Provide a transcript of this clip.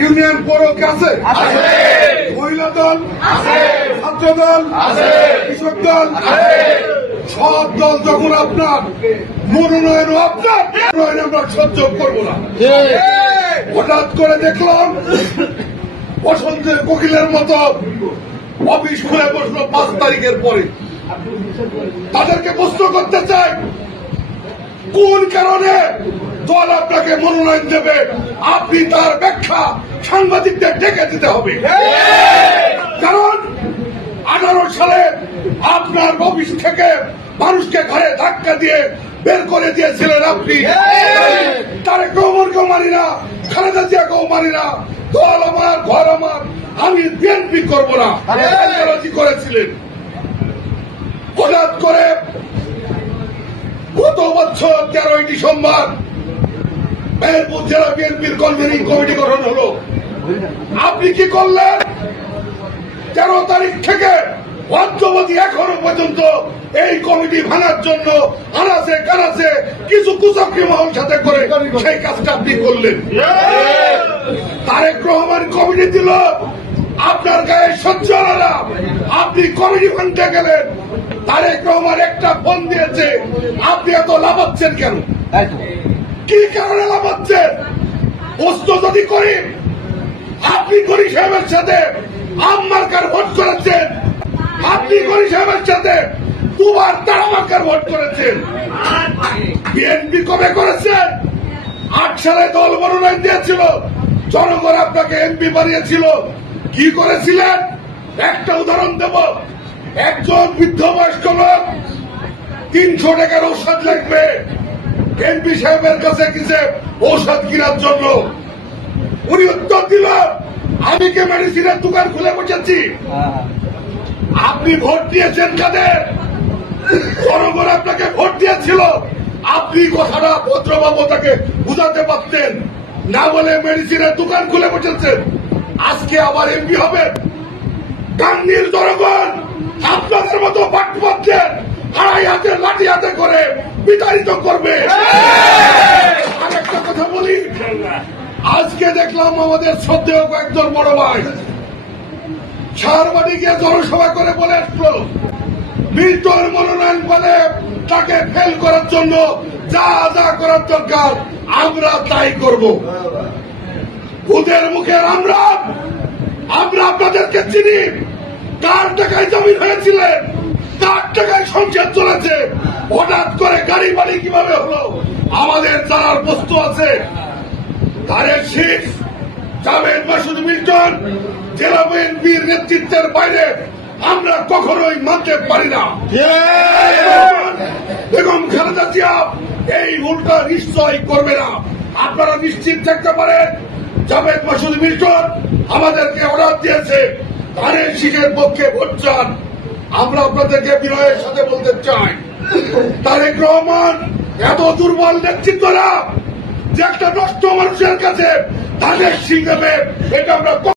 Union পৌরকে আছে, মহিলা দল, ছাত্র দল, কৃষক দল, সব দল যখন আপনার মনোনয়ন আপনার আমরা সহ্য করবো না। হঠাৎ করে দেখলাম বসন্তের কোকিলের মতো অফিস খুলে বসলো 5 তারিখের পরে। তাদেরকে প্রশ্ন করতে চাই, কোন কারণে দল আপনাকে মনোনয়ন দেবে? আপনি তার ব্যাখ্যা সাংবাদিকদের ডেকে দিতে হবে। কারণ 18 সালে আপনার অফিস থেকে মানুষকে ঘরে ধাক্কা দিয়ে বের করে দিয়েছিলেন আপনি। তারেক রহমানকেও মানি না, খালেদা জিয়াকেও মানি না, দল আমার, ঘর আমার, আমি বিএনপি করবো না করেছিলেন। হঠাৎ করে গত বছর 13ই ডিসেম্বর মেহেরপুর জেলা বিএনপির কনভেনিং কমিটি গঠন হলো। আপনি কি করলেন? 13 তারিখ থেকে অদ্যাবধি এখনো পর্যন্ত এই কমিটি ভাঙার জন্য আনাচে কানাচে কিছু কুচক্রী মহল সাথে করে সেই কাজটা আপনি করলেন। তারেক রহমান কমিটি দিল, আপনার গায়ে সহ্য হলো না, আপনি কমিটি ভাঙতে গেলেন। তারেক রহমান একটা ফোন দিয়েছে, আপনি এত লাফাচ্ছেন কেন? কি কারণে লাফাচ্ছেন? প্রশ্ন যদি করি, আপনি গনি সাহেবের সাথে আমমার্কার ভোট করেছেন, আপনি গনি সাহেবের সাথে 2 বার তারামার্কার ভোট করেছেন। বিএনপি কবে করেছেন? 8 সালে দল মনোনয়ন দিয়েছিল, জনগণ আপনাকে এমপি বানিয়েছিল। কি করেছিলেন? একটা উদাহরণ দেব। একজন বৃদ্ধ বয়স্ক লোক 300 টাকার ঔষধ লাগবে, এমপি সাহেবের কাছে গেছে ঔষধ কেনার জন্য। উনি উত্তর দিল, আমি কি মেডিসিনের দোকান খুলে বসেছি? আপনি ভোট দিয়েছেন কাদের? জনগণ আপনাকে ভোট দিয়েছিল। আপনি কথাটা ভদ্রবাবু তাকে বুঝাতে পারতেন না, বলে মেডিসিনের দোকান খুলে বসেছেন। আজকে আবার এমপি হবেন। গান্ধীর জনগণ আপনাদের মতো বাটপাতদের 2.5 হাতে লাঠি হাতে করে বিতাড়িত করবে। আরেকটা কথা বলি, আজকে দেখলাম আমাদের শ্রদ্ধেয় কয়েকজন বড় ভাই সারবাড়ি গিয়ে জনসভা করে বলে আসলো, মিল্টন মনোনয়ন বলে তাকে ফেল করার জন্য যা যা করার দরকার আমরা তাই করব। ওদের মুখের আমরা আপনাদেরকে চিনি। কার টাকায় জমি হয়েছিলেন, কার টাকায় সংসার চলেছে, হঠাৎ করে গাড়ি বাড়ি কিভাবে হলো আমাদের জানার বস্তু আছে। তারেক শীষ, জাভেদ মাসুদ মিল্টন জেলা বিএনপির নেতৃত্বের বাইরে আমরা কখনোই মানতে পারি না। বেগম খালেদা জিয়া এই ভুলটা নিশ্চয় করবে না। আপনারা নিশ্চিত থাকতে পারেন, জাভেদ মাসুদ মিল্টন আমাদেরকে অর্ডার দিয়েছে তারেক শীষের পক্ষে ভোট চান। আমরা আপনাদেরকে বিনয়ের সাথে বলতে চাই, তারেক রহমান এত দুর্বল নেতৃত্ব না যে একটা নষ্ট মানুষের কাছে তাদের শীষ দেবে, এটা আমরা